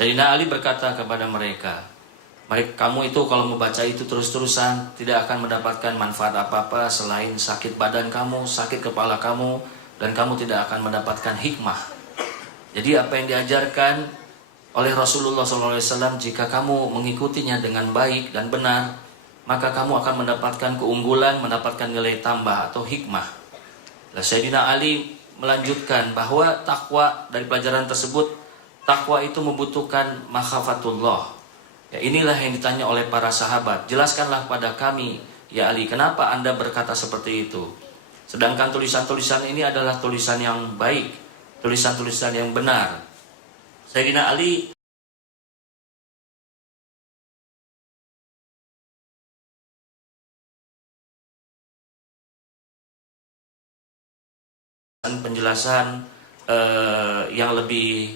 Sayyidina Ali berkata kepada mereka, kamu itu kalau membaca itu terus-terusan tidak akan mendapatkan manfaat apa-apa selain sakit badan kamu, sakit kepala kamu, dan kamu tidak akan mendapatkan hikmah. Jadi apa yang diajarkan oleh Rasulullah SAW, jika kamu mengikutinya dengan baik dan benar, maka kamu akan mendapatkan keunggulan, mendapatkan nilai tambah atau hikmah. Nah, Sayyidina Ali melanjutkan bahwa takwa, dari pelajaran tersebut, takwa itu membutuhkan makhafatullah. Ya, inilah yang ditanya oleh para sahabat. Jelaskanlah pada kami, ya Ali, kenapa Anda berkata seperti itu? Sedangkan tulisan-tulisan ini adalah tulisan yang baik, tulisan-tulisan yang benar. Sayyidina Ali penjelasan yang lebih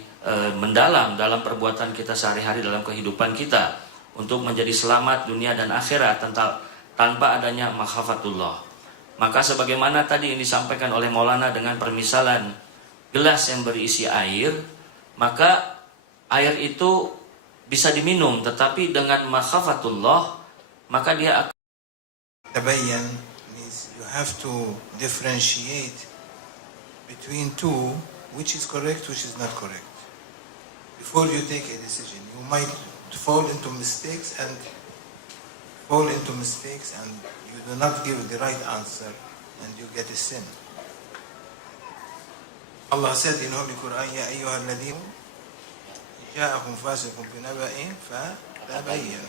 mendalam dalam perbuatan kita sehari-hari, dalam kehidupan kita, untuk menjadi selamat dunia dan akhirat tanpa adanya makhafatullah. Maka sebagaimana tadi yang disampaikan oleh Maulana dengan permisalan gelas yang berisi air, maka air itu bisa diminum, tetapi dengan makhafatullah maka dia akan tabayyan, means you have to differentiate between two, which is correct, which is not correct. Before you take a decision, you might fall into mistakes and you do not give the right answer and you get a sin. Allah said in Holy Quran, Ya ayyuhal ladhina ja'akum fasiqun binaba'in fatabayyanu.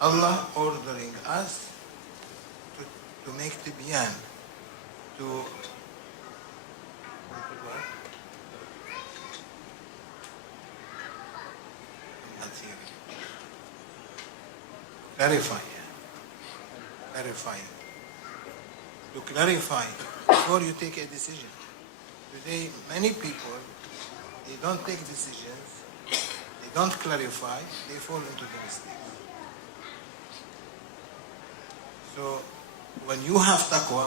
Allah ordering us to make tibyan, to clarify. To clarify before you take a decision. Today, many people, they don't take decisions, they don't clarify, they fall into the mistakes. So, when you have taqwa,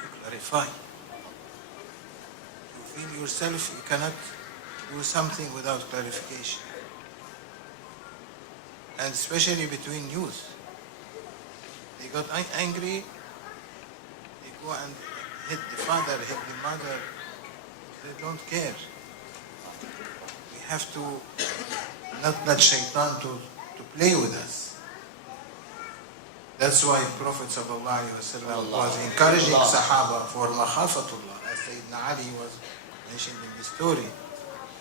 you clarify. You feel yourself, you cannot do something without clarification. And especially between youth. They got angry, they go and hit the father, hit the mother. They don't care. We have to not let shaitan to play with us. That's why Prophet ﷺ was encouraging Sahaba for makhafatullah, as Sayyidina Ali was mentioned in the story.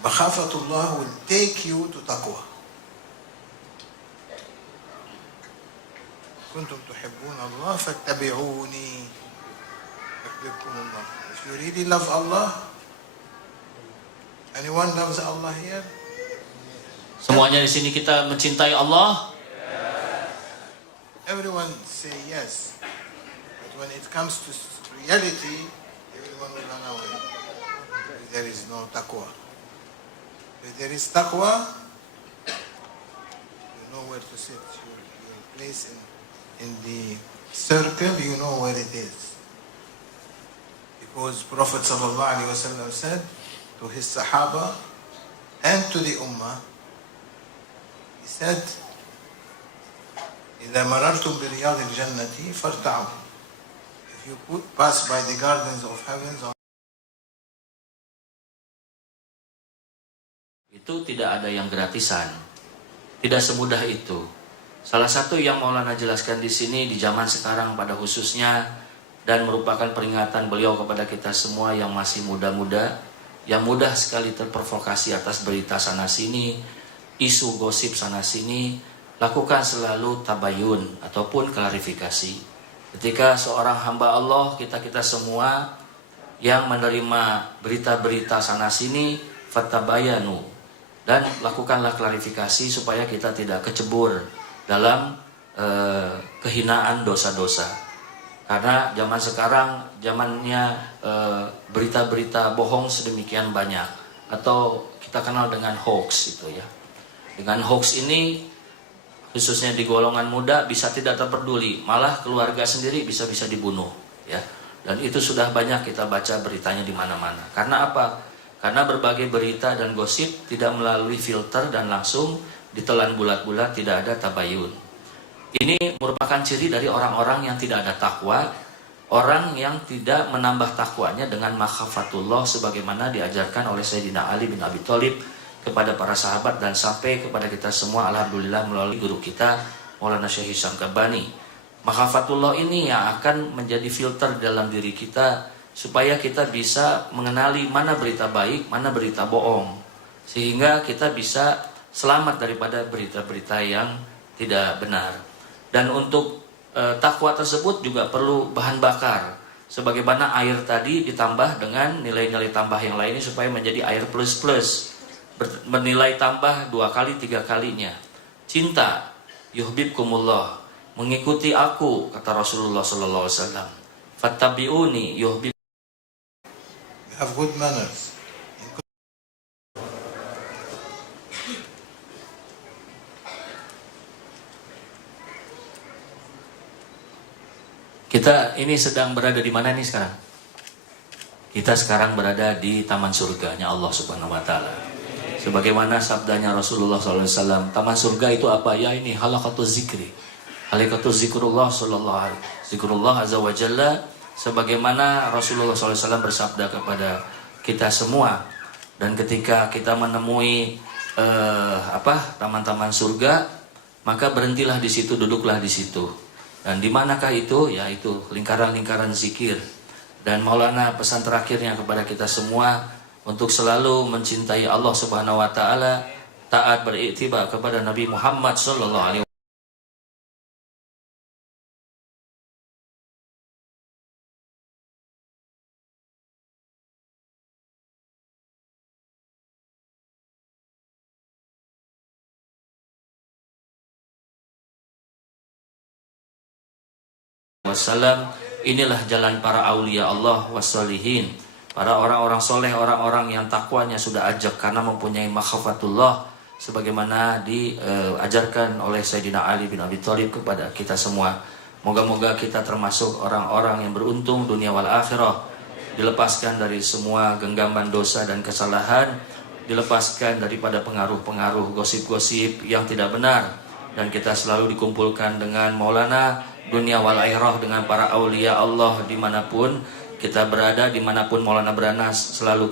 Makhafatullah will take you to taqwa. كنتم تحبون الله فاتبعوني يحببكم الله. If you really love Allah, anyone loves Allah here? Semuanya di sini kita mencintai Allah. Everyone say yes. But when it comes to reality, everyone will run away. If there is no taqwa. If there is taqwa, you know where to sit. Your place in the circle, you know where it is. Because Prophet ﷺ said to his Sahaba and to the Ummah, he said, إِذَا مَرَرْتُمْ بِرِيَاضِ الْجَنَّةِ فَارْتَعُوا. If you pass by the gardens of heavens, itu tidak ada yang gratisan. Tidak semudah itu. Salah satu yang Maulana jelaskan di sini di zaman sekarang pada khususnya, dan merupakan peringatan beliau kepada kita semua yang masih muda-muda, yang mudah sekali terprovokasi atas berita sana sini, isu gosip sana sini, lakukan selalu tabayun ataupun klarifikasi. Ketika seorang hamba Allah, kita semua yang menerima berita-berita sana sini, fatabayanu, dan lakukanlah klarifikasi supaya kita tidak kecebur dalam kehinaan dosa-dosa. Karena zaman sekarang zamannya berita-berita bohong sedemikian banyak, atau kita kenal dengan hoax itu ya. Dengan hoax ini khususnya di golongan muda bisa tidak terpeduli, malah keluarga sendiri bisa dibunuh ya. Dan itu sudah banyak kita baca beritanya di mana-mana. Karena apa? Karena berbagai berita dan gosip tidak melalui filter dan langsung ditelan bulat-bulat, tidak ada tabayun. Ini merupakan ciri dari orang-orang yang tidak ada takwa, orang yang tidak menambah takwanya dengan makhafatullah sebagaimana diajarkan oleh Sayyidina Ali bin Abi Thalib kepada para sahabat dan sampai kepada kita semua alhamdulillah melalui guru kita Maulana Syekh Hisham Kabani. Makhafatullah ini yang akan menjadi filter dalam diri kita supaya kita bisa mengenali mana berita baik, mana berita bohong, sehingga kita bisa selamat daripada berita-berita yang tidak benar. Dan untuk takwa tersebut juga perlu bahan bakar, sebagaimana air tadi ditambah dengan nilai-nilai tambah yang lainnya supaya menjadi air plus-plus, bernilai tambah 2 kali 3 kalinya. Cinta, yuhibbukumullah, mengikuti aku, kata Rasulullah sallallahu alaihi wasallam. Fattabi'uni yuhibbukum. Have good manners. Kita ini sedang berada di mana nih sekarang? Kita sekarang berada di taman surganya Allah Subhanahu wa taala. Sebagaimana sabdanya Rasulullah SAW, taman surga itu apa? Ya ini halaqatuz zikri. Halaqatuz zikrullah sallallahu alaihi zikrullah azza wa jalla, sebagaimana Rasulullah SAW bersabda kepada kita semua. Dan ketika kita menemui taman-taman surga, maka berhentilah di situ, duduklah di situ. Dan di manakah itu? Yaitu lingkaran-lingkaran zikir. Dan Maulana pesan terakhirnya kepada kita semua untuk selalu mencintai Allah Subhanahu wa taala, taat beriktibar kepada Nabi Muhammad sallallahu alaihi wasallam. Inilah jalan para aulia Allah wassalihin, para orang-orang soleh, orang-orang yang takwanya sudah ajak karena mempunyai makhafatullah sebagaimana diajarkan oleh Sayyidina Ali bin Abi Thalib kepada kita semua. Moga-moga kita termasuk orang-orang yang beruntung dunia wal akhirah, dilepaskan dari semua genggaman dosa dan kesalahan, dilepaskan daripada pengaruh-pengaruh gosip-gosip yang tidak benar, dan kita selalu dikumpulkan dengan Maulana dunia wal akhirah, dengan para aulia Allah dimanapun kita berada, dimanapun Maulana berada, selalu kita